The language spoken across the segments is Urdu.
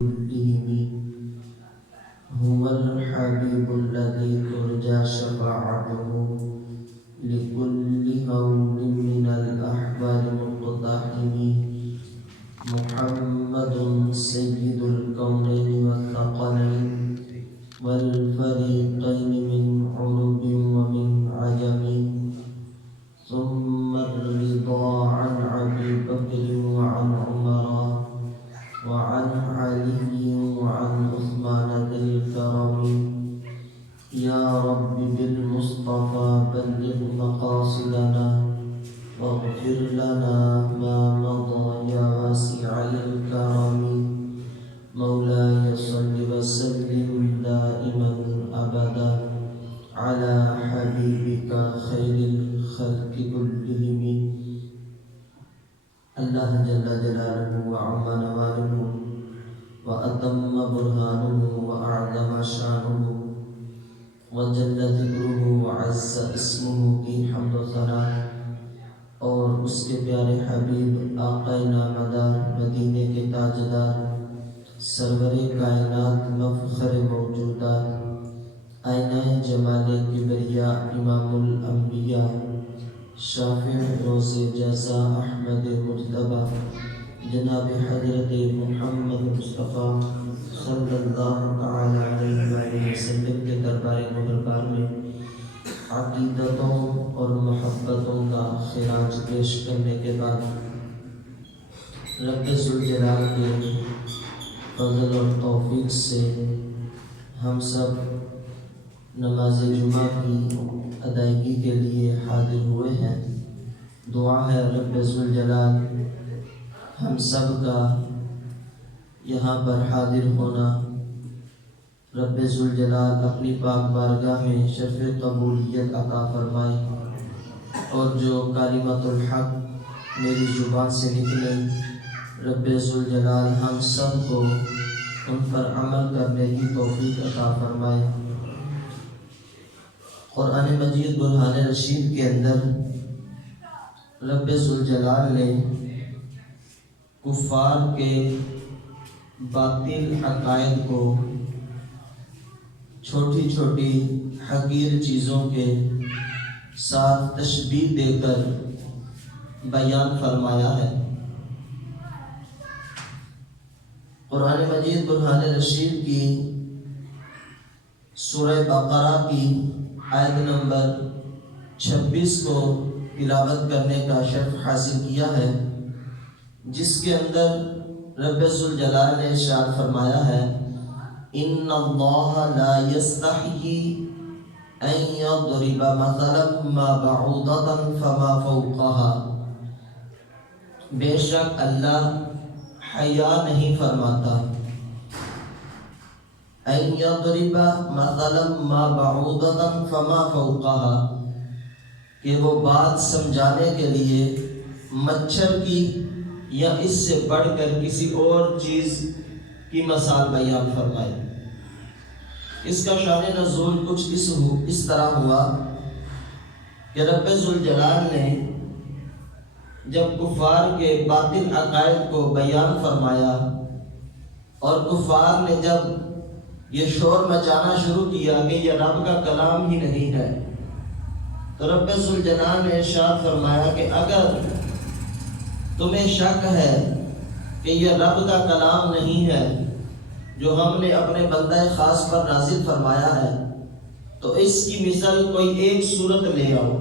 كلهم هو الحبيب الذي ترجى شفاعته لكل هول من الأحبار مقتحم محمد سيد الكونين والثقلين والفريقين من عرب ومن عجم ثم الرضا عن أبي بكر وعن عمر وعن علي وعن عثمان ذي الكرم يا رب بالمصطفى بلغ مقاصدنا واغفر لنا ما مضى يا واسع الكرم مولاي صل وسلم دائما أبدا على حبيبك خير الخلق كلهم اللہ جل جلالہ وعم نوالہ وأتم برهانه وأعظم شانه وجل ذکرہ وعز اسمہ کی حمد و ثنا اور اس کے پیارے حبیب آقا نامدار مدینے کے تاجدار سرور کائنات مفخر موجودات آئینہ جمال کبریا امام الانبیاء شافع روز جزا احمد مجتبی جناب حضرت محمد مصطفیٰ صلی اللہ تعالی علیہ وآلہ وسلم کے دربار مہربان میں عقیدتوں اور محبتوں کا خراج پیش کرنے کے بعد رب ذوالجلال کے فضل اور توفیق سے ہم سب نماز جمعہ کی ادائیگی کے لیے حاضر ہوئے ہیں۔ دعا ہے رب ذوالجلال ہم سب کا یہاں پر حاضر ہونا رب ذوالجلال اپنی پاک بارگاہ میں شرف قبولیت عطا فرمائے، اور جو کلمۃ الحق میری زبان سے نکلے رب ذوالجلال ہم سب کو ان پر عمل کرنے کی توفیق عطا فرمائے۔ قرآن مجید برہان رشید کے اندر رب ذوالجلال نے کفار کے باطل عقائد کو چھوٹی چھوٹی حقیر چیزوں کے ساتھ تشبیہ دے کر بیان فرمایا ہے۔ قرآن مجید برہان رشید کی سورہ بقرہ کی آیت نمبر 26 کو تلاوت کرنے کا شرف حاصل کیا ہے، جس کے اندر رب ذوالجلال نے ارشاد فرمایا ہے ان اللہ لا یستحیی ان یضرب مثلا ما بعوضۃ فما فوقها، بے شک اللہ حیا نہیں فرماتا ان یضرب مثلا ما بعوضۃ فما فوقها، کہ وہ بات سمجھانے کے لیے مچھر کی یا اس سے بڑھ کر کسی اور چیز کی مثال بیان فرمائے۔ اس کا شان نزول کچھ اس طرح ہوا کہ رب ذوالجلال نے جب کفار کے باطل عقائد کو بیان فرمایا اور کفار نے جب یہ شور مچانا شروع کیا کہ یہ رب کا کلام ہی نہیں ہے، تو رب ذوالجلال نے ارشاد فرمایا کہ اگر تمہیں شک ہے کہ یہ رب کا کلام نہیں ہے جو ہم نے اپنے بندہ خاص پر نازل فرمایا ہے، تو اس کی مثال کوئی ایک صورت لے آؤ۔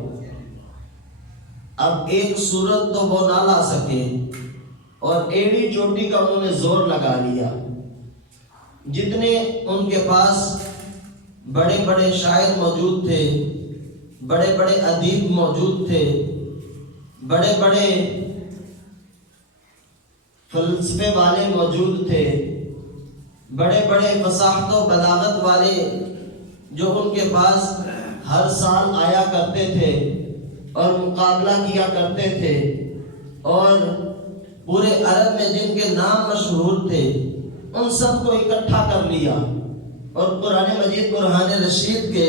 اب ایک صورت تو وہ نہ لا سکے اور ایڑی چوٹی کا انہوں نے زور لگا لیا۔ جتنے ان کے پاس بڑے بڑے شاعر موجود تھے، بڑے بڑے ادیب موجود تھے، بڑے بڑے فلسفے والے موجود تھے، بڑے بڑے فصاحت و بلاغت والے جو ان کے پاس ہر سال آیا کرتے تھے اور مقابلہ کیا کرتے تھے، اور پورے عرب میں جن کے نام مشہور تھے ان سب کو اکٹھا کر لیا، اور قرآن مجید برہان رشید کے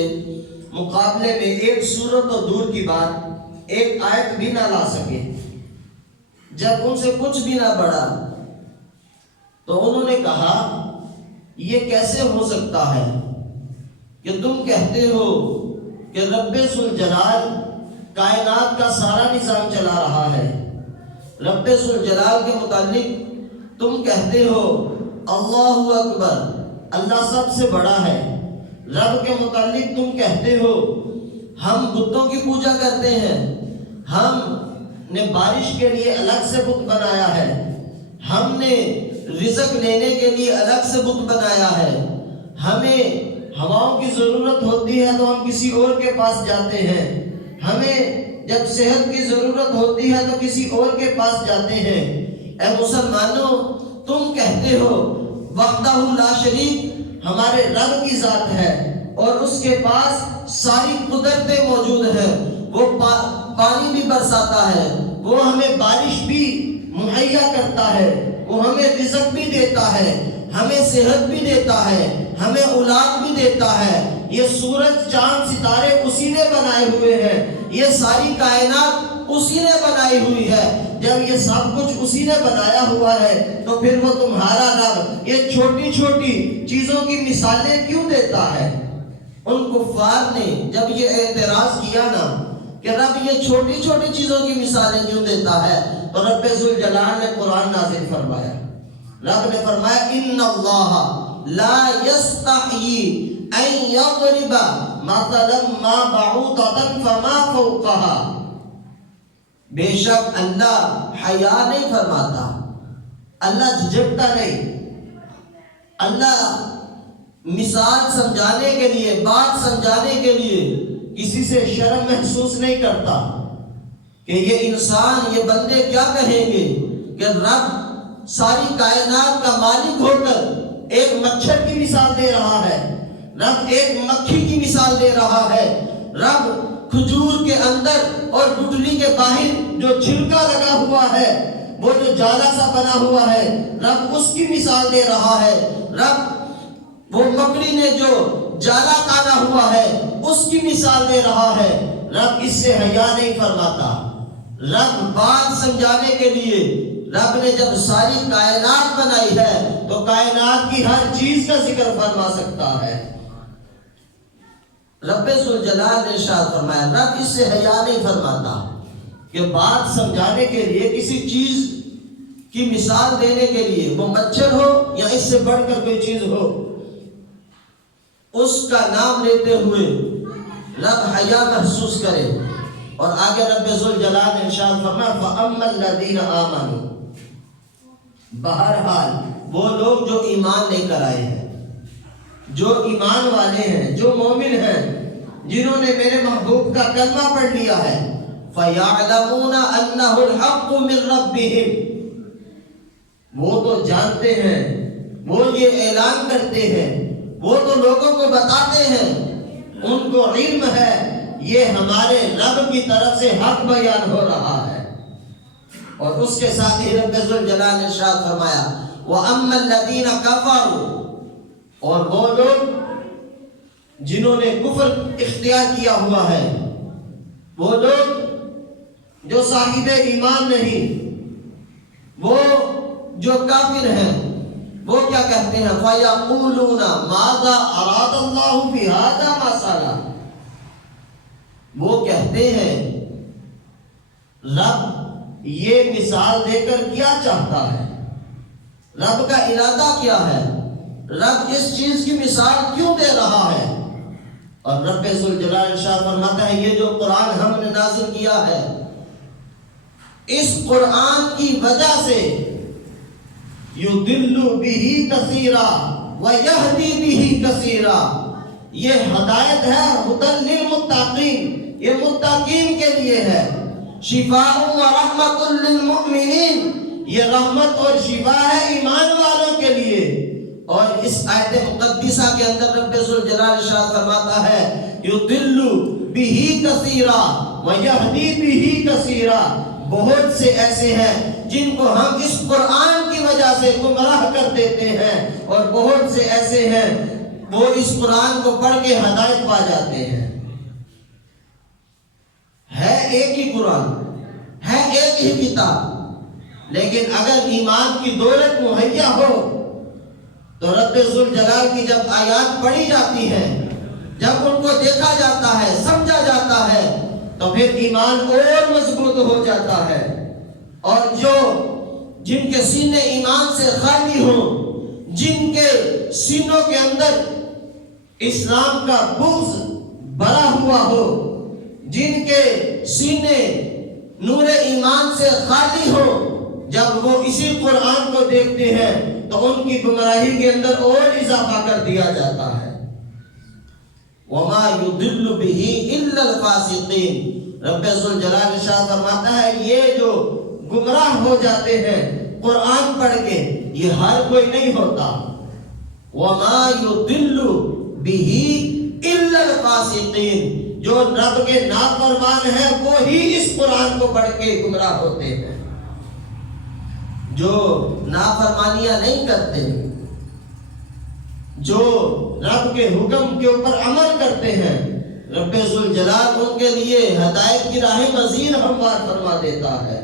مقابلے میں ایک سورت تو دور کی بات ایک آیت بھی نہ لا سکے۔ جب ان سے کچھ بھی نہ بڑھا تو انہوں نے کہا یہ کیسے ہو سکتا ہے کہ تم کہتے ہو کہ رب ذوالجلال کائنات کا سارا نظام چلا رہا ہے، رب ذوالجلال کے متعلق تم کہتے ہو اللہ اکبر، اللہ سب سے بڑا ہے، رب کے متعلق تم کہتے ہو ہم بتوں کی پوجا کرتے ہیں، ہم نے بارش کے لیے الگ سے بت بنایا ہے، ہم نے رزق لینے کے لیے الگ سے بت بنایا ہے، ہمیں ہواؤں کی ضرورت ہوتی ہے تو ہم کسی اور کے پاس جاتے ہیں، ہمیں جب صحت کی ضرورت ہوتی ہے تو کسی اور کے پاس جاتے ہیں۔ اے مسلمانوں، تم کہتے ہو وحدہ لا شریک ہمارے رب کی ذات ہے اور اس کے پاس ساری قدرتیں موجود ہیں، وہ پانی بھی برساتا ہے، وہ ہمیں بارش بھی مہیا کرتا ہے، وہ ہمیں رزق بھی دیتا ہے، ہمیں صحت بھی دیتا ہے، ہمیں اولاد بھی دیتا ہے، یہ سورج چاند ستارے اسی نے بنائے ہوئے ہیں، یہ ساری کائنات اسی نے بنائی ہوئی ہے۔ جب یہ سب کچھ اسی نے بنایا ہوا ہے تو پھر وہ تمہارا رب یہ چھوٹی چھوٹی چیزوں کی مثالیں کیوں دیتا ہے؟ ان کفار نے جب یہ اعتراض کیا نا کہ رب یہ چھوٹی چھوٹی چیزوں کی مثالیں کیوں دیتا ہے، تو رب ذوالجلال نے قرآن نازل فرمایا، رب نے فرمایا ان اللہ لا یستحیی ان یضرب مثلا ما بعوضۃ فما فوقها، بے شک اللہ حیا نہیں فرماتا، اللہ جھجکتا نہیں، اللہ مثال سمجھانے کے لیے، بات سمجھانے کے لیے کسی سے شرم محسوس نہیں کرتا کہ یہ انسان، یہ بندے کیا کہیں گے کہ رب ساری کائنات کا مالک ہو کر ایک مچھر کی مثال دے رہا ہے، رب ایک مکھی کی مثال دے رہا ہے، رب کھجور کے اندر اور گٹلی کے باہر جو چھلکا لگا ہوا ہے، وہ جو جالا سا بنا ہوا ہے، رب اس کی مثال دے رہا ہے، رب وہ مکڑی نے جو جالا کاٹا ہوا ہے اس کی مثال دے رہا ہے۔ رب اس سے حیا نہیں فرماتا۔ رب بات سمجھانے کے لیے، رب نے جب ساری کائنات بنائی ہے تو کائنات کی ہر چیز کا ذکر فرما سکتا ہے۔ رب ذوالجلال نے ارشاد فرمایا، رب اس سے حیا نہیں فرماتا کہ بات سمجھانے کے لیے کسی چیز کی مثال دینے کے لیے، وہ مچھر ہو یا اس سے بڑھ کر کوئی چیز ہو، اس کا نام لیتے ہوئے رب حیا محسوس کرے۔ اور آگے رب ذوالجلال نے ارشاد فرمایا فَأَمَّا الَّذِينَ آمَنُوا، بہرحال وہ لوگ جو ایمان لے کر آئے ہیں، جو ایمان والے ہیں، جو مومن ہیں، جنہوں نے میرے محبوب کا کلمہ پڑھ لیا ہے، فَيَعْلَمُونَ أَنَّهُ الْحَقُّ مِنْ رَبِّهِمْ، وہ تو جانتے ہیں، وہ یہ اعلان کرتے ہیں، وہ تو لوگوں کو بتاتے ہیں، ان کو علم ہے یہ ہمارے رب کی طرف سے حق بیان ہو رہا ہے۔ اور اس کے ساتھ ہی رب ذوالجلال نے ارشاد فرمایا وَأَمَّا الَّذِينَ كَفَرُوا، اور وہ لوگ جنہوں نے کفر اختیار کیا ہوا ہے، وہ لوگ جو صاحب ایمان نہیں، وہ جو کافر ہیں، وہ کیا کہتے ہیں فَيَقُولُونَ مَاذَا أَرَادَ اللَّهُ بِهَذَا مَثَلًا، وہ کہتے ہیں رب یہ مثال دے کر کیا چاہتا ہے، رب کا ارادہ کیا ہے، رب اس چیز کی مثال کیوں دے رہا ہے۔ اور رب ذوالجلال ارشاد فرماتا ہے یہ جو قرآن ہم نے نازل کیا ہے، اس قرآن کی وجہ سے یُضِلُّ بِهِ کثیرا وَيَهْدِي بِهِ کثیرا، یہ ہدایت ہے ہدی للمتقین، یہ متقین کے لیے ہے، شفاء ورحمۃ للمؤمنین، یہ رحمت اور شفا ہے ایمان والوں کے لیے۔ اور اس آیت مقدسہ کے اندر رب ذوالجلال ارشاد فرماتا ہے یُضِلُّ بِهِ کثیرا وَيَهْدِي بِهِ کثیرا، بہت سے ایسے ہیں جن کو ہم اس قرآن کی وجہ سے گمراہ کر دیتے ہیں، اور بہت سے ایسے ہیں وہ اس قرآن کو پڑھ کے ہدایت پا جاتے ہیں۔ ہے ایک ہی قرآن، ہے ایک ہی کتاب، لیکن اگر ایمان کی دولت مہیا ہو تو رب ذوالجلال کی جب آیات پڑھی جاتی ہیں، جب ان کو دیکھا جاتا ہے، سمجھا جاتا ہے، تو پھر ایمان اور مضبوط ہو جاتا ہے۔ اور جن کے سینے ایمان سے خالی ہوں، جن کے سینوں کے اندر اسلام کا بغض بھرا ہوا ہو، جن کے سینے نور ایمان سے خالی ہو، جب وہ اسی قرآن کو دیکھتے ہیں تو ان کی گمراہی کے اندر اور اضافہ کر دیا جاتا ہے۔ وَمَا يُضِلُّ بِهِ إِلَّا الْفَاسِقِينَ، رب ذوالجلال ارشاد فرماتا ہے یہ جو گمراہ ہو جاتے ہیں قرآن پڑھ کے، یہ ہر کوئی نہیں ہوتا۔ وَمَا يُضِلُّ بِهِ إِلَّا الْفَاسِقِينَ، جو رب کے نافرمان ہیں وہی اس قرآن کو پڑھ کے گمراہ ہوتے ہیں۔ جو نافرمانیاں نہیں کرتے، جو رب کے حکم کے اوپر عمل کرتے ہیں، رب ذوالجلال ان کے لیے ہدایت کی راہیں مزید ہموار فرما دیتا ہے۔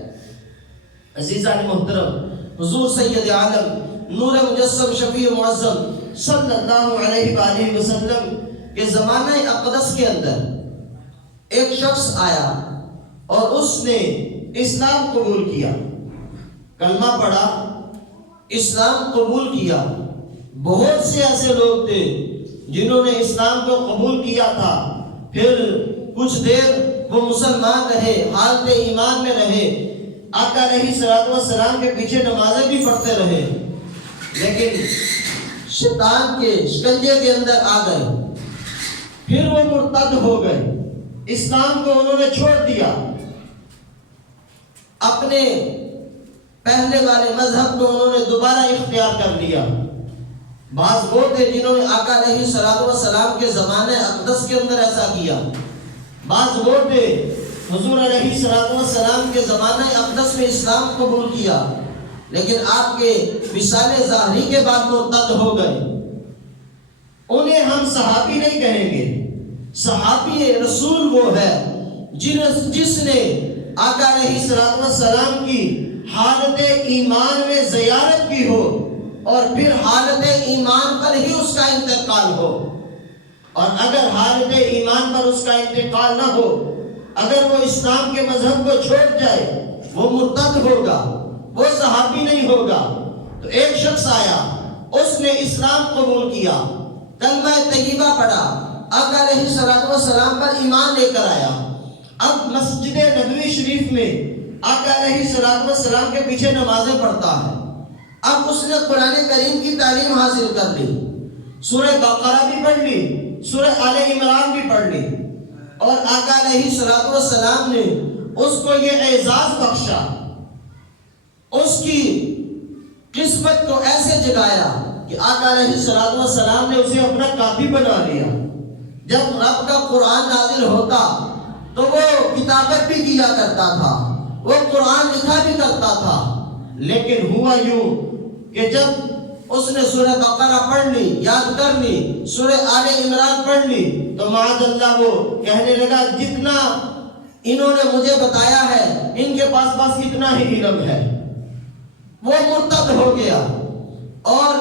عزیزان محترم، حضور سید عالم نور مجسم شفیع معظم صلی اللہ علیہ وآلہ وسلم کے زمانہ اقدس کے اندر ایک شخص آیا اور اس نے اسلام قبول کیا، کلمہ پڑھا، اسلام قبول کیا۔ بہت سے ایسے لوگ تھے جنہوں نے اسلام کو قبول کیا تھا، پھر کچھ دیر وہ مسلمان رہے، حالت ایمان میں رہے، آقا علیہ الصلوۃ والسلام کے پیچھے نمازیں بھی پڑھتے رہے، لیکن شیطان کے شکنجے کے اندر آ گئے، پھر وہ مرتد ہو گئے، اسلام کو انہوں نے چھوڑ دیا، اپنے پہلے والے مذہب کو انہوں نے دوبارہ اختیار کر لیا۔ بعض وہ تھے جنہوں نے آقا علیہ الصلوۃ والسلام کے زمانے اقدس کے اندر ایسا کیا، بعض وہ تھے حضور علیہ الصلوۃ والسلام کے زمانہ اقدس میں اسلام قبول کیا، لیکن آپ کے وصال ظاہری کے بعد مرتد ہو گئے۔ انہیں ہم صحابی نہیں کہیں گے، صحابی رسول وہ ہے جس نے آقا علیہ الصلوۃ والسلام کی حالت ایمان میں زیارت کی ہو اور پھر حالت ایمان پر ہی اس کا انتقال ہو، اور اگر حالت ایمان پر اس کا انتقال نہ ہو، اگر وہ اسلام کے مذہب کو چھوڑ جائے، وہ مرتد ہوگا، وہ صحابی نہیں ہوگا۔ تو ایک شخص آیا، اس نے اسلام قبول کیا، کلمہ طیبہ پڑھا، آقا علیہ الصلوۃ والسلام پر ایمان لے کر آیا۔ اب مسجد نبوی شریف میں آقا علیہ الصلوۃ والسلام کے پیچھے نمازیں پڑھتا ہے۔ اب اس نے قرآن کریم کی تعلیم حاصل کر لی، سورہ بقرہ بھی پڑھ لی، سورہ آل عمران بھی پڑھ لی، اور آقا علیہ الصلوۃ والسلام نے اس کو یہ اعزاز بخشا، اس کی قسمت کو ایسے جگایا کہ آقا علیہ الصلوۃ والسلام نے اسے اپنا کاتب بنا لیا۔ جب رب کا قرآن نازل ہوتا تو وہ کتابت بھی کیا کرتا تھا، وہ قرآن لکھا بھی کرتا تھا، لیکن ہوا یوں کہ جب اس نے سورہ بقرہ پڑھ لی، یاد کر لی، سورہ آل عمران پڑھ لی، تو معاذ اللہ وہ کہنے لگا جتنا انہوں نے مجھے بتایا ہے ان کے پاس بس اتنا ہی علم ہے۔ وہ مرتد ہو گیا اور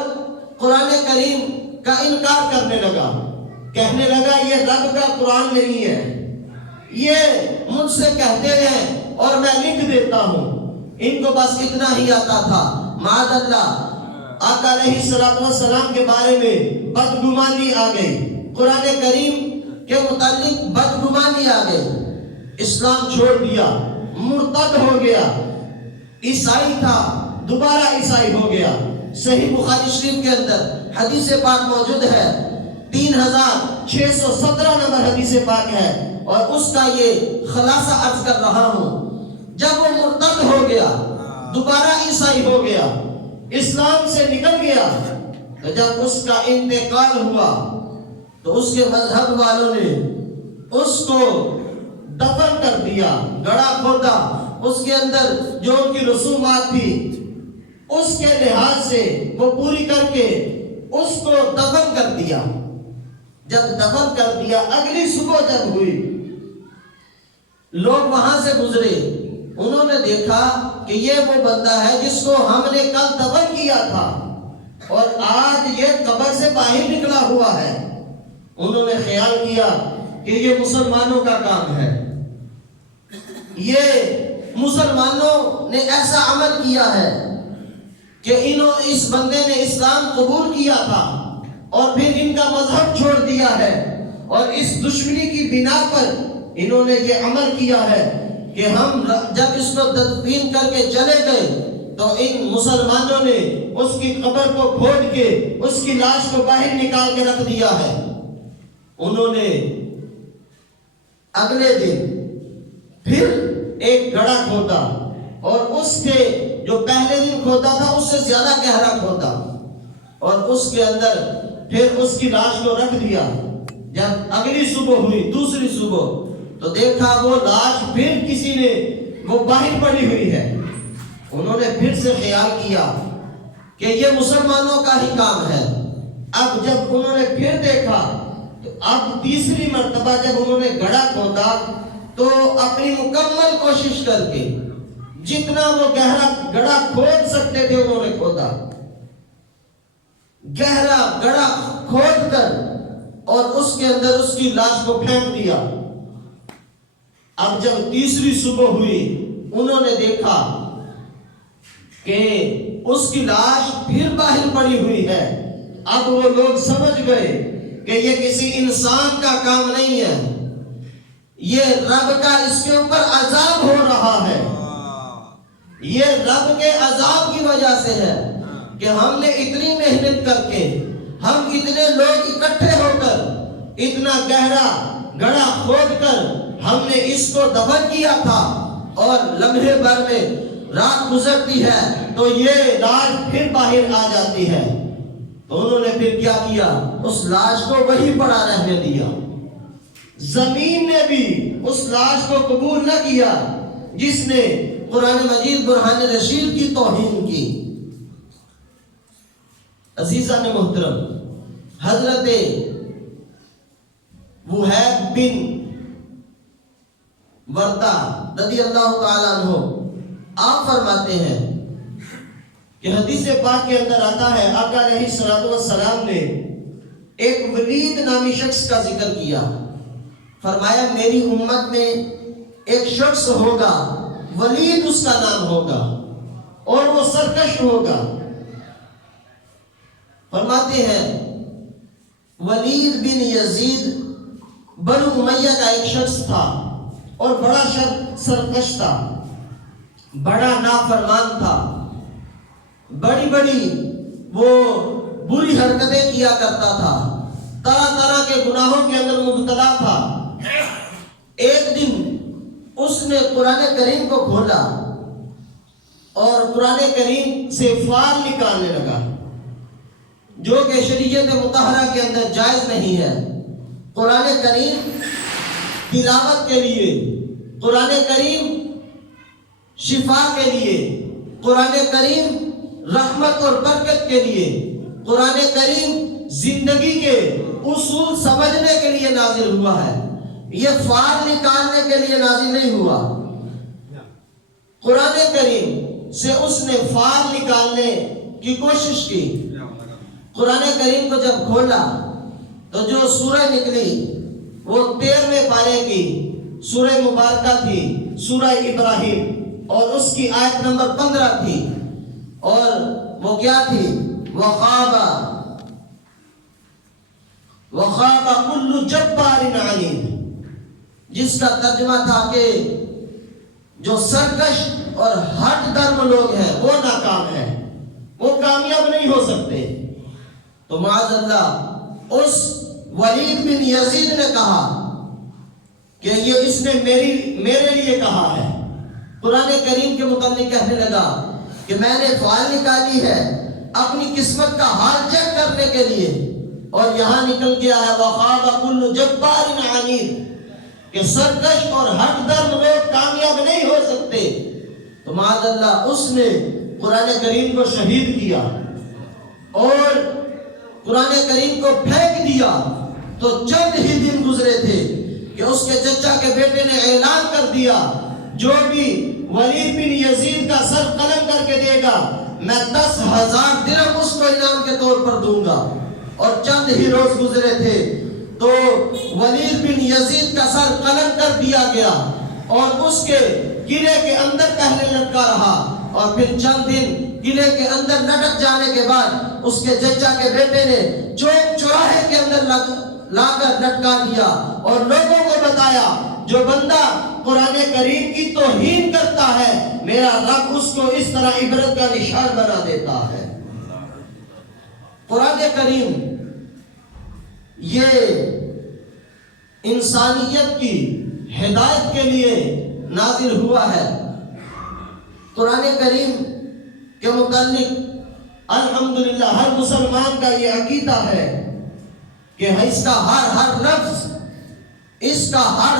قرآن کریم کا انکار کرنے لگا، کہنے لگا یہ رب کا قرآن نہیں ہے، یہ مجھ سے کہتے ہیں اور میں لکھ دیتا ہوں، ان کو بس اتنا ہی آتا تھا۔ معاذ اللہ آقا علیہ الصلوۃ والسلام کے بارے میں بدگمانی آ گئی، قرآن کریم کے متعلق بدگمانی آ گئی، اسلام چھوڑ دیا، مرتد ہو گیا، عیسائی تھا دوبارہ عیسائی ہو گیا۔ صحیح بخاری شریف کے اندر حدیث پاک موجود ہے، 3617 نمبر حدیث پاک ہے، اور اس کا یہ خلاصہ عرض کر رہا ہوں۔ جب وہ مرتد ہو گیا، دوبارہ عیسائی ہو گیا، اسلام سے نکل گیا، تو جب اس کا انتقال ہوا تو اس کے مذہب والوں نے اس کو دفن کر دیا، گڑھا کھودا، اس کے اندر جو ان کی رسومات تھی اس کے لحاظ سے وہ پوری کر کے اس کو دفن کر دیا۔ جب دفن کر دیا، اگلی صبح جب ہوئی، لوگ وہاں سے گزرے، انہوں نے دیکھا کہ یہ وہ بندہ ہے جس کو ہم نے کل دفن کیا تھا، اور آج یہ قبر سے باہر نکلا ہوا ہے. انہوں نے خیال کیا کہ یہ مسلمانوں کا کام ہے، یہ مسلمانوں نے ایسا عمل کیا ہے کہ اس بندے نے اسلام قبول کیا تھا اور پھر ان کا مذہب چھوڑ دیا ہے، اور اس دشمنی کی بنا پر انہوں نے یہ عمل کیا ہے کہ ہم جب اس کو تدفین کر کے چلے گئے تو ان مسلمانوں نے اس کی قبر کو کھود کے اس کی لاش کو باہر نکال کے رکھ دیا ہے. انہوں نے اگلے دن پھر ایک گڑھا کھودا اور اس کے جو پہلے دن کھودا تھا اس سے زیادہ گہرا کھودا اور اس کے اندر پھر اس کی لاش کو رکھ دیا. جب اگلی صبح ہوئی، دوسری صبح، تو دیکھا وہ لاش پھر کسی نے وہ باہر پڑی ہوئی ہے. انہوں نے پھر سے خیال کیا کہ یہ مسلمانوں کا ہی کام ہے. اب جب انہوں نے پھر دیکھا تو اب تیسری مرتبہ جب انہوں نے گڑھا کھودا تو اپنی مکمل کوشش کر کے جتنا وہ گہرا گڑھا کھود سکتے تھے انہوں نے کھودا. گہرا گڑھا کھود کر اور اس کے اندر اس کی لاش کو پھینک دیا. اب جب تیسری صبح ہوئی انہوں نے دیکھا کہ اس کی لاش پھر باہر پڑی ہوئی ہے. اب وہ لوگ سمجھ گئے کہ یہ کسی انسان کا کام نہیں ہے، یہ رب کا اس کے اوپر عذاب ہو رہا ہے. یہ رب کے عذاب کی وجہ سے ہے کہ ہم نے اتنی محنت کر کے، ہم اتنے لوگ اکٹھے ہو کر اتنا گہرا گڑھا کھود کر ہم نے اس کو دفن کیا تھا، اور لمحے بھر میں رات گزرتی ہے تو یہ لاش پھر باہر آ جاتی ہے. تو انہوں نے پھر کیا کیا؟ اس لاش کو وہی پڑا رہنے دیا. زمین نے بھی اس لاش کو قبول نہ کیا جس نے قرآن مجید برہان رشید کی توہین کی. عزیزان محترم، حضرت وہیب بن وردہ رضی اللہ تعالیٰ عنہ آپ فرماتے ہیں کہ حدیث پاک کے اندر آتا ہے آقا علیہ الصلوۃ والسلام نے ایک ولید نامی شخص کا ذکر کیا. فرمایا میری امت میں ایک شخص ہوگا، ولید اس کا نام ہوگا اور وہ سرکش ہوگا. فرماتے ہیں ولید بن یزید بنو امیہ کا ایک شخص تھا اور بڑا سرکش تھا، بڑا نافرمان تھا، بڑی بڑی وہ بری حرکتیں کیا کرتا تھا، طرح طرح کے گناہوں کے اندر مبتلا تھا. ایک دن اس نے قرآن کریم کو کھولا اور قرآن کریم سے فال نکالنے لگا جو کہ شریعت مطہرہ کے اندر جائز نہیں ہے. قرآن کریم تلاوت کے لیے، قرآن کریم شفا کے لیے، قرآن کریم رحمت اور برکت کے لیے، قرآن کریم زندگی کے اصول سمجھنے کے لیے نازل ہوا ہے. یہ فال نکالنے کے لیے نازل نہیں ہوا. قرآن کریم سے اس نے فال نکالنے کی کوشش کی. قرآن کریم کو جب کھولا تو جو سورہ نکلی وہ 13ویں پارے کی سورہ مبارکہ تھی، سورہ ابراہیم، اور اس کی آیت نمبر 15 تھی. اور وہ کیا تھی؟ وَخَابَ كُلُّ جَبَّارٍ عَنِيدٍ، جس کا ترجمہ تھا کہ جو سرکش اور ہٹ درم لوگ ہیں وہ ناکام ہیں، وہ کامیاب نہیں ہو سکتے. تو معاذ اللہ اس ولید بن یزید نے کہا کہ یہ اس نے میرے لیے کہا ہے. قرآن کریم کے متعلق کہنے لگا کہ میں نے فال نکالی ہے اپنی قسمت کا حال چیک کرنے کے لیے، اور یہاں نکل گیا ہے وَخَابَ كُلُّ جَبَّارٍ عَنِيدٍ کہ سرکش اور ہٹ درم لوگ کامیاب نہیں ہو سکتے. تو معاذ اللہ اس نے قرآن کریم کو شہید کیا اور قرآن کریم کو پھینک دیا. تو چند ہی دن گزرے تھے کہ اس کے چچا کے بیٹے نے اعلان کر دیا جو بھی ولید بن یزید کا سر قلم کر کے دے گا میں 10,000 درہم اس کو انعام کے طور پر دوں گا۔ اور چند ہی روز گزرے تھے تو ولید بن یزید کا سر قلم کر دیا گیا اور اس کے قلعے کے اندر پہلے لٹکا رہا، اور پھر چند دن قلعے کے اندر لٹک جانے کے بعد اس کے چچا کے بیٹے نے چوک چوراہے کے اندر لا کر لٹکا دیا اور لوگوں کو بتایا جو بندہ قرآن کریم کی توہین کرتا ہے میرا رب اس کو اس طرح عبرت کا نشان بنا دیتا ہے۔ قرآن کریم یہ انسانیت کی ہدایت کے لیے نازل ہوا ہے۔ قرآن کریم کے متعلق الحمدللہ ہر مسلمان کا یہ عقیدہ ہے کہ اس کا ہر لفظ، اس کا ہر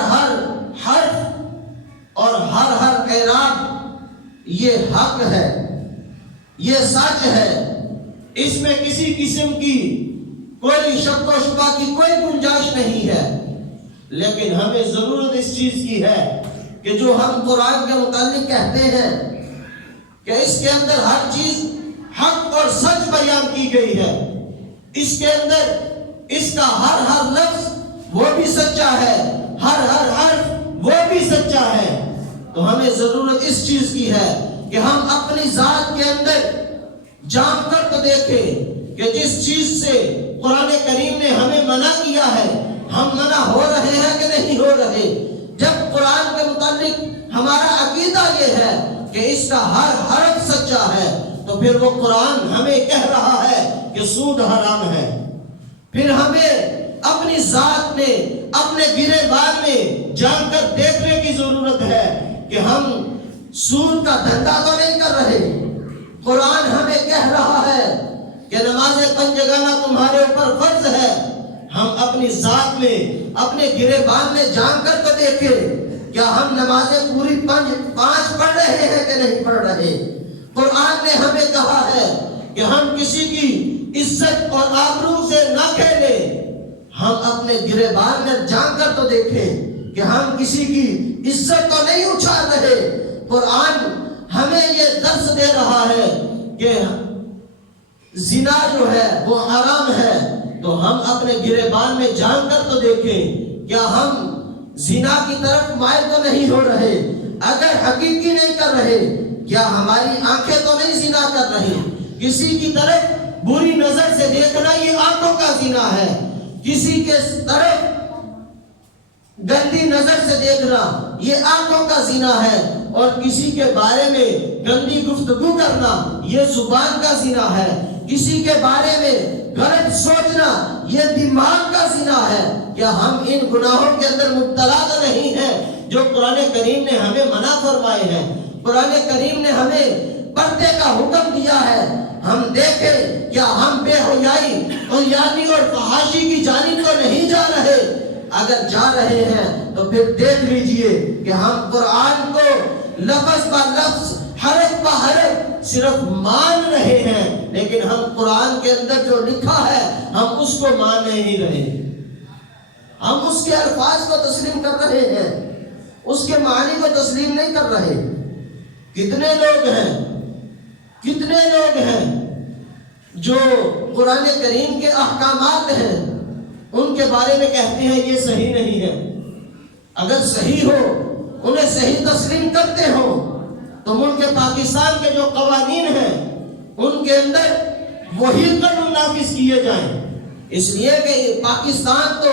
حرف اور ہر اعراب یہ حق ہے، یہ سچ ہے، اس میں کسی قسم کی کوئی شک و شبہ کی کوئی گنجائش نہیں ہے۔ لیکن ہمیں ضرورت اس چیز کی ہے کہ جو ہم قرآن کے متعلق کہتے ہیں کہ اس کے اندر ہر چیز حق اور سچ بیان کی گئی ہے، اس کے اندر اس کا ہر لفظ وہ بھی سچا ہے، ہر حرف وہ بھی سچا ہے، تو ہمیں ضرورت اس چیز کی ہے کہ ہم اپنی ذات کے اندر جان کر تو دیکھیں کہ جس چیز سے قرآن کریم نے ہمیں منع کیا ہے ہم منع ہو رہے ہیں کہ نہیں ہو رہے۔ جب قرآن کے متعلق ہمارا عقیدہ یہ ہے کہ اس کا ہر حرف سچا ہے تو پھر وہ قرآن ہمیں کہہ رہا ہے کہ سود حرام ہے، پھر ہمیں اپنی ذات میں اپنے گریبان میں جان کر دیکھنے کی ضرورت ہے کہ ہم سود کا دھندا تو نہیں کر رہے۔ قرآن ہمیں کہہ رہا ہے کہ نماز پنجگانہ تمہارے اوپر فرض ہے، ہم اپنی ذات میں اپنے گریبان میں جان کر تو دیکھیں کیا ہم نمازیں پوری پانچ پڑھ رہے ہیں کہ نہیں پڑھ رہے۔ قرآن نے ہمیں کہا ہے کہ ہم کسی کی عزت اور آبرو سے نہ کھیلیں، ہم اپنے گریبان میں جان کر تو دیکھیں کہ ہم کسی کی عزت تو نہیں اچھال رہے۔ قرآن ہمیں یہ درس دے رہا ہے کہ زنا جو ہے وہ حرام ہے، تو ہم اپنے گریبان میں جان کر تو دیکھیں کیا ہم زنا کی طرف مائل تو نہیں ہو رہے۔ اگر حقیقی نہیں کر رہے کیا ہماری آنکھیں تو نہیں زنا کر رہی۔ کسی کی طرف بری نظر سے دیکھنا یہ آنکھوں کا زنا ہے، کسی کے طرف گندی نظر سے دیکھنا یہ آنکھوں کا زنا ہے، اور کسی کے بارے میں گندی گفتگو کرنا یہ زبان کا زنا ہے، کسی کے بارے میں غلط سوچنا یہ دماغ کا زنا ہے۔ کیا ہم ان گناہوں کے اندر مبتلا تو نہیں ہیں جو قرآن کریم نے ہمیں منع فرمائے ہیں؟ قرآن کریم نے ہمیں پردے کا حکم دیا ہے، ہم دیکھیں کیا ہم بے حیائی اور فحاشی کی جانب تو نہیں جا رہے۔ اگر جا رہے ہیں تو پھر دیکھ لیجئے کہ ہم قرآن کو لفظ با لفظ حرف با حرف صرف مان رہے ہیں، لیکن ہم قرآن کے اندر جو لکھا ہے ہم اس کو مان نہیں رہے، ہم اس کے الفاظ کو تسلیم کر رہے ہیں، اس کے معنی کو تسلیم نہیں کر رہے۔ کتنے لوگ ہیں جو قرآن کریم کے احکامات ہیں ان کے بارے میں کہتے ہیں یہ صحیح نہیں ہے۔ اگر صحیح ہو انہیں صحیح تسلیم کرتے ہو تو ملک پاکستان کے جو قوانین ہیں ان کے اندر وہی قانون نافذ کیے جائیں، اس لیے کہ پاکستان تو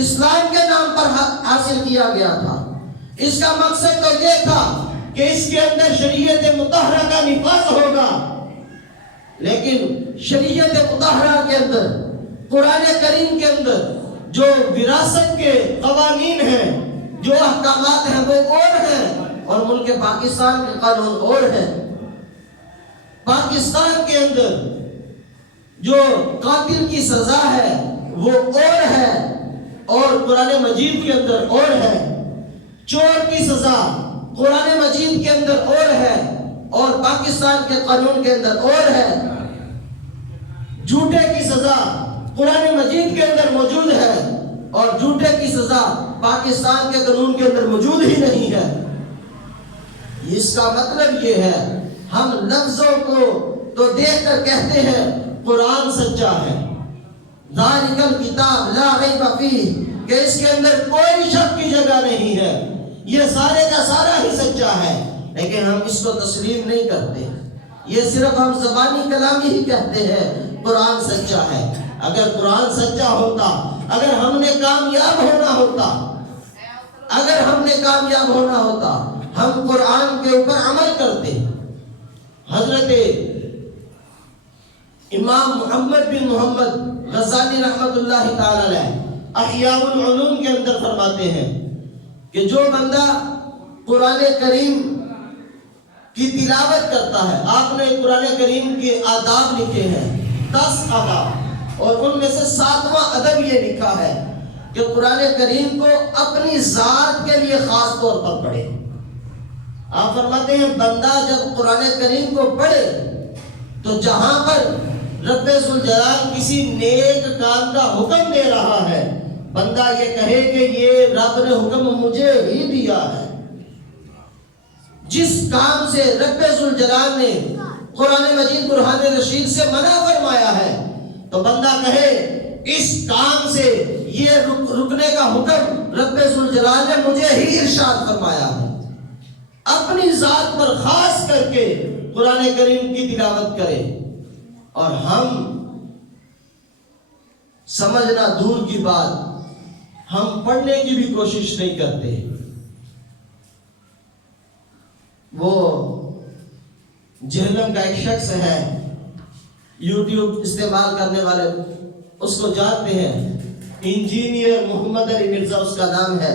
اسلام کے نام پر حاصل کیا گیا تھا، اس کا مقصد تو یہ تھا کہ اس کے اندر شریعت مطہرہ کا نفاذ ہوگا، لیکن شریعت مطہرہ کے اندر قرآن کریم کے اندر جو وراثت کے قوانین ہیں، جو احکامات ہیں وہ اور ہیں، اور ملک پاکستان کے قانون اور ہیں۔ پاکستان کے اندر جو قاتل کی سزا ہے وہ اور ہے، اور قرآن مجید کے اندر اور ہے۔ چور کی سزا قرآن مجید کے اندر اور ہے اور پاکستان کے قانون کے اندر اور ہے۔ جھوٹے کی سزا قرآن مجید کے اندر موجود ہے اور جھوٹے کی سزا پاکستان کے قانون کے اندر موجود ہی نہیں ہے۔ اس کا مطلب یہ ہے ہم لفظوں کو تو دیکھ کر کہتے ہیں قرآن سچا ہے، ذالک الکتاب لا ریب فیہ، کہ اس کے اندر کوئی شک کی جگہ نہیں ہے، یہ سارے کا سارا ہی سچا ہے، لیکن ہم اس کو تسلیم نہیں کرتے، یہ صرف ہم زبانی کلامی ہی کہتے ہیں قرآن سچا ہے۔ اگر قرآن سچا ہوتا، اگر ہم نے کامیاب ہونا ہوتا، اگر ہم نے کامیاب ہونا ہوتا، ہم قرآن کے اوپر عمل کرتے۔ حضرت امام محمد بن محمد غزالی رحمت اللہ تعالی علیہ احیاء العلوم کے اندر فرماتے ہیں کہ جو بندہ قرآن کریم کی تلاوت کرتا ہے، آپ نے قرآن کریم کے آداب لکھے ہیں 10 آداب، اور ان میں سے 7واں ادب یہ لکھا ہے کہ قرآن کریم کو اپنی ذات کے لیے خاص طور پر پڑھے۔ آپ فرماتے ہیں بندہ جب قرآن کریم کو پڑھے تو جہاں پر رب ذوالجلال کسی نیک کام کا حکم دے رہا ہے، بندہ یہ کہے کہ یہ رب نے حکم مجھے ہی دیا ہے۔ جس کام سے رب ذوالجلال نے قرآن مجید برہان رشید سے منع فرمایا ہے، تو بندہ کہے اس کام سے یہ رکنے کا حکم رب ذوالجلال نے مجھے ہی ارشاد فرمایا ہے۔ اپنی ذات پر خاص کر کے قرآن کریم کی تلاوت کرے، اور ہم سمجھنا دور کی بات، ہم پڑھنے کی بھی کوشش نہیں کرتے۔ وہ جہنم کا ایک شخص ہے، یوٹیوب استعمال کرنے والے اس کو جانتے ہیں، انجینئر محمد علی مرزا اس کا نام ہے۔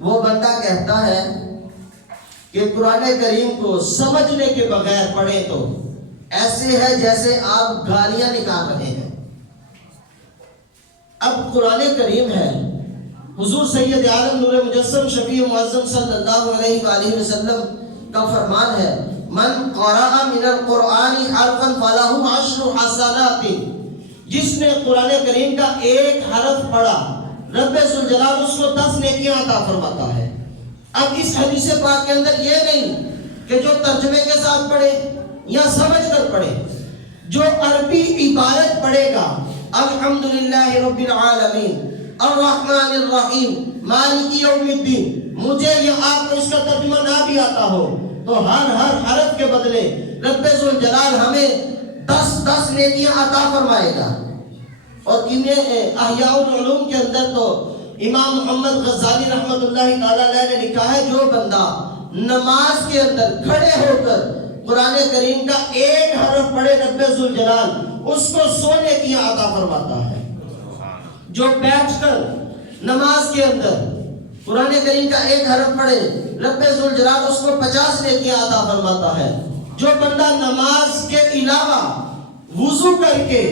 وہ بندہ کہتا ہے کہ قرآن کریم کو سمجھنے کے بغیر پڑھیں تو ایسے ہے جیسے آپ گالیاں نکال رہے ہیں۔ اب قرآن کریم ہے، حضور سید عالم نور مجسم شفیع معظم صلی اللہ علیہ وآلہ وسلم کا فرمان ہے، من قرأ من القرآن حرفا فلہ 10 حسنات، جس نے قرآن کریم کا ایک حرف پڑھا رب ذوالجلال اس کو 10 نیکیاں عطا فرماتا ہے۔ اب اس حدیث پاک کے اندر یہ نہیں کہ جو ترجمے کے ساتھ پڑھے یا سمجھ کر پڑھے، جو عربی عبارت پڑھے گا، الحمدللہ رب العالمین الرحمن الرحیم مالک یوم الدین، مجھے یہ آپ کو اس کا ترجمہ نہ بھی آتا ہو تو ہر حرف کے بدلے رب ذوالجلال ہمیں 10 نیکیاں عطا فرمائے گا۔ اور احیاء العلوم کے اندر تو امام محمد غزالی رحمت اللہ تعالی علیہ نے لکھا ہے، جو بندہ نماز کے اندر کھڑے ہو کر قرآن کریم کا ایک حرف پڑھے رب ذوالجلال اس کو 100 نیکیاں عطا فرماتا ہے۔ جو بیٹھ کر نماز کے اندر قرآن کریم کا ایک حرف پڑھے رب ذوالجلال اس کو 50 نیکیاں عطا فرماتا ہے۔ جو بندہ نماز کے علاوہ وضو کر کے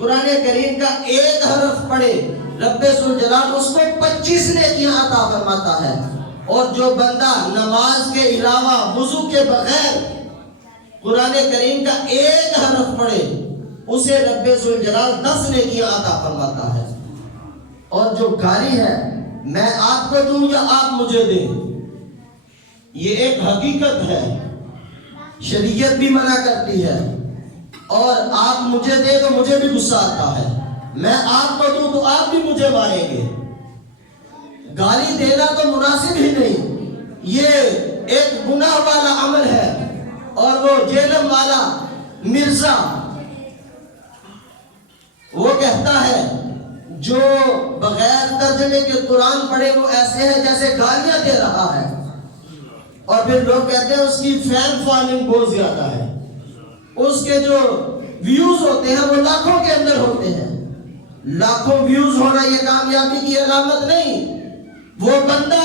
قرآن کریم کا ایک حرف پڑھے رب ذوالجلال اس کو 25 نیکیاں عطا فرماتا ہے۔ اور جو بندہ نماز کے علاوہ وضو کے بغیر قرآن کریم کا ایک حرف پڑھے اسے رب ذوالجلال 10 نیکیاں عطا فرماتا ہے۔ اور جو گالی ہے میں آپ کو دوں یا آپ مجھے دیں، یہ ایک حقیقت ہے، شریعت بھی منع کرتی ہے، اور آپ مجھے دیں تو مجھے بھی غصہ آتا ہے، میں آپ کو دوں تو آپ بھی مجھے ماریں گے۔ گالی دینا تو مناسب ہی نہیں، یہ ایک گناہ والا عمل ہے۔ اور وہ جہلم والا مرزا وہ کہتا ہے جو بغیر ترجمے کے قرآن پڑھے وہ ایسے ہے جیسے گالیاں دے رہا ہے، اور پھر لوگ کہتے ہیں اس کی فین فالوئنگ بہت زیادہ ہے، اس کے جو ویوز ہوتے ہیں وہ لاکھوں کے اندر ہوتے ہیں۔ لاکھوں ویوز ہونا یہ کامیابی کی علامت نہیں، وہ بندہ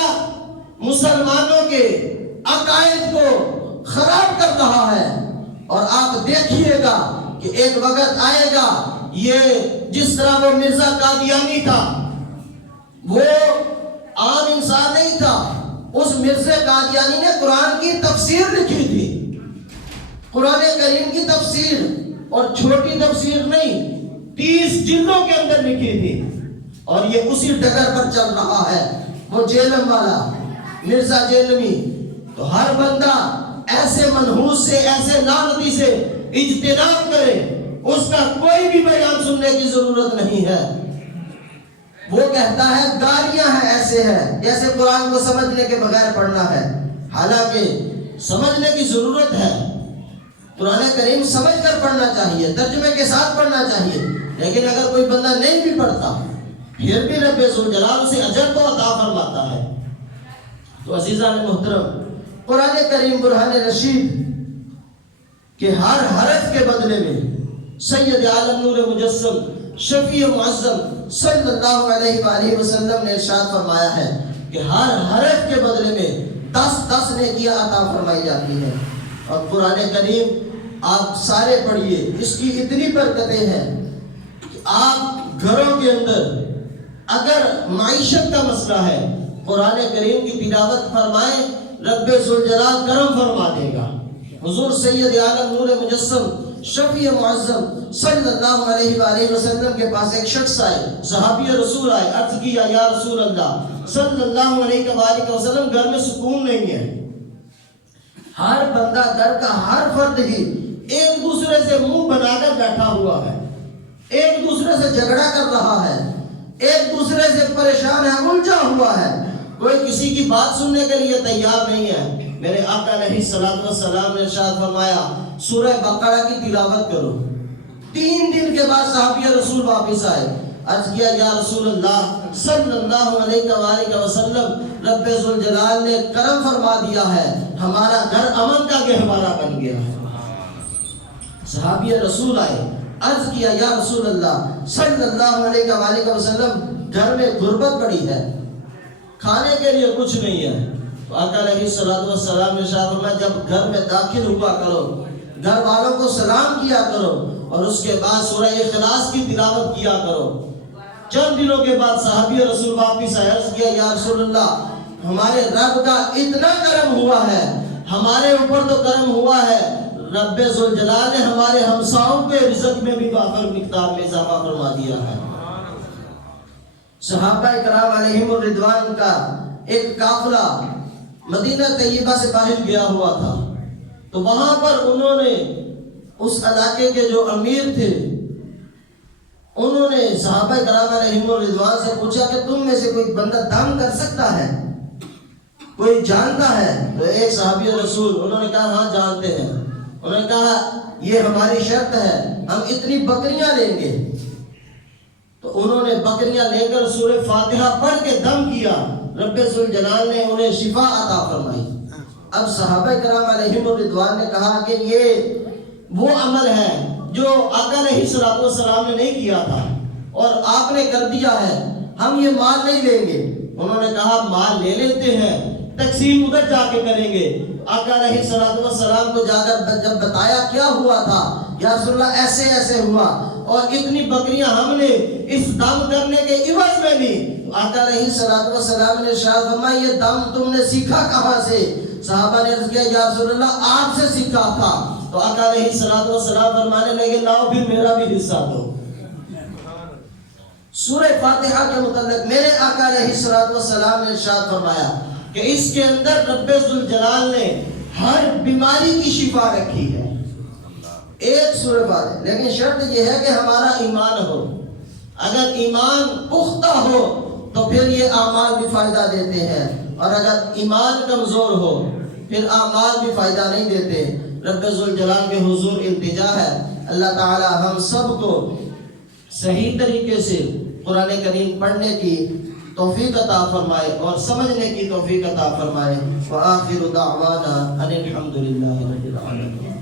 مسلمانوں کے عقائد کو خراب کر رہا ہے۔ اور آپ دیکھیے گا کہ ایک وقت آئے گا، یہ جس طرح وہ مرزا قادیانی تھا، وہ عام انسان نہیں تھا، اس مرزا قادیانی نے قرآن کی تفسیر لکھی تھی، قرآن کریم کی تفسیر، اور چھوٹی تفسیر نہیں، 30 جلدوں کے اندر لکھی تھی، اور یہ اسی ڈگر پر چل رہا ہے، وہ جہلم والا مرزا جہلمی۔ تو ہر بندہ ایسے منحوس سے، ایسے لعنتی سے اجتناب کرے، اس کا کوئی بھی بیان سننے کی ضرورت نہیں ہے۔ وہ کہتا ہے گالیاں ہیں، ایسے ہیں جیسے قرآن کو سمجھنے کے بغیر پڑھنا ہے، حالانکہ سمجھنے کی ضرورت ہے۔ قرآن کریم سمجھ کر پڑھنا چاہیے، ترجمے کے ساتھ پڑھنا چاہیے، لیکن اگر کوئی بندہ نہیں بھی پڑھتا پھر بھی رب ذوالجلال سے اجر تو عطا فرماتا ہے۔ تو عزیزان محترم، قرآن کریم برہان رشید کہ ہر حرف کے بدلے میں سید عالم نور مجسم شفیع معظم صلی اللہ علیہ وآلہ وسلم نے ارشاد فرمایا ہے کہ ہر حرف کے بدلے میں 10 نیکیاں عطا فرمائی جاتی ہیں۔ اور قرآن کریم آپ سارے پڑھیے، اس کی اتنی برکتیں ہیں کہ آپ گھروں کے اندر اگر معیشت کا مسئلہ ہے، قرآن کریم کی تلاوت فرمائیں، رب ذوالجلال کرم فرما دے گا۔ حضور سید عالم نور مجسم شفیع معظم صلی اللہ علیہ وآلہ وسلم کے پاس ایک شخص آئے، صحابی رسول آئے، عرض کیا یا رسول اللہ صلی اللہ علیہ وآلہ وسلم، گھر میں سکون نہیں ہے، ہر بندہ گھر کا ہر فرد ہی ایک دوسرے سے منہ بنا کر بیٹھا ہوا ہے، ایک دوسرے سے جھگڑا کر رہا ہے، ایک دوسرے سے پریشان ہے، الجھا ہوا ہے، کوئی کسی کی بات سننے کے لیے تیار نہیں ہے۔ میرے آقا علیہ السلام نے ارشاد فرمایا سورہ بقرہ کی تلاوت کرو۔ 3 دن کے بعد صحابی رسول واپس آئے، عرض کیا یا رسول اللہ صلی اللہ علیہ وآلہ وسلم، رب ذوالجلال نے کرم فرما دیا ہے، ہمارا گھر امن کا گہوارہ بن گیا ہے۔ صحابی رسول آئے، عرض کیا یا رسول اللہ صلی اللہ علیہ وآلہ وسلم، گھر میں غربت پڑی ہے، کھانے کے لیے کچھ نہیں ہے۔ تو آقا علیہ السلام نے ارشاد فرمایا جب گھر میں داخل ہوا کرو، گھر والوں کو سلام کیا کرو اور اس کے بعد سورہ اخلاص کی تلاوت کیا کرو۔ چند دنوں کے بعد صحابی رسول واپس آئے، عرض کیا یا رسول اللہ ہمارے رب کا اتنا کرم ہوا ہے، ہمارے اوپر تو کرم ہوا ہے، رب ذوالجلال نے ہمارے ہمساؤں کے رزق میں بھی وافر مقدار میں اضافہ فرما دیا ہے۔ صحابہ کرام علیہم الرضوان کا ایک قافلہ مدینہ طیبہ سے باہر گیا ہوا تھا، تو وہاں پر انہوں نے اس علاقے کے جو امیر تھے انہوں نے صحابہ کرام علیہم الرضوان سے پوچھا کہ تم میں سے کوئی بندہ دم کر سکتا ہے، کوئی جانتا ہے؟ تو ایک صحابی رسول انہوں نے کہا ہاں جانتے ہیں۔ انہوں نے کہا یہ ہماری شرط ہے، ہم اتنی بکریاں لیں گے۔ تو انہوں نے بکریاں لے کر سورہ فاتحہ پڑھ کے دم کیا، رب ذوالجلال نے انہیں شفا عطا فرمائی۔ اب صحابہ کرام علیہم الرضوان نے کہا کہ یہ وہ عمل ہے جو آقا علیہ السلام نے نہیں کیا تھا اور آپ نے کر دیا ہے، ہم یہ مال نہیں لیں گے۔ انہوں نے کہا مال لے لیتے ہیں، تقسیم ادھر جا کے کریں گے۔ آقا علیہ السلام کو جا کر جب بتایا کیا ہوا تھا، یا رسول اللہ ایسے ایسے ہوا اور اتنی بکریاں ہم نے اس دم کرنے کے عوض میں لی۔ آقا علیہ السلام نے ارشاد فرمایا یہ دم تم نے سیکھا کہاں سے؟ صحابہ نے عرض کیا یا رسول اللہ آپ سے سیکھا تھا۔ تو آقا علیہ السلام فرمانے لگے لاؤ پھر میرا بھی حصہ دو۔ سورہ فاتحہ کے متعلق میرے آقا علیہ السلام نے ارشاد فرمایا کہ اس کے اندر رب ذوالجلال نے ہر بیماری کی شفا رکھی ہے، ایک سورہ فاتحہ، لیکن شرط یہ ہے کہ ہمارا ایمان ہو۔ اگر ایمان پختہ ہو تو پھر یہ اعمال بھی فائدہ دیتے ہیں، اور اگر ایمان کمزور ہو پھر اعمال بھی فائدہ نہیں دیتے۔ رب ذوالجلال کے حضور التجا ہے اللہ تعالی ہم سب کو صحیح طریقے سے قرآن کریم پڑھنے کی توفیق عطا فرمائے اور سمجھنے کی توفیق عطا فرمائے۔ وآخر دعوانا ان الحمد للہ رب العالمین۔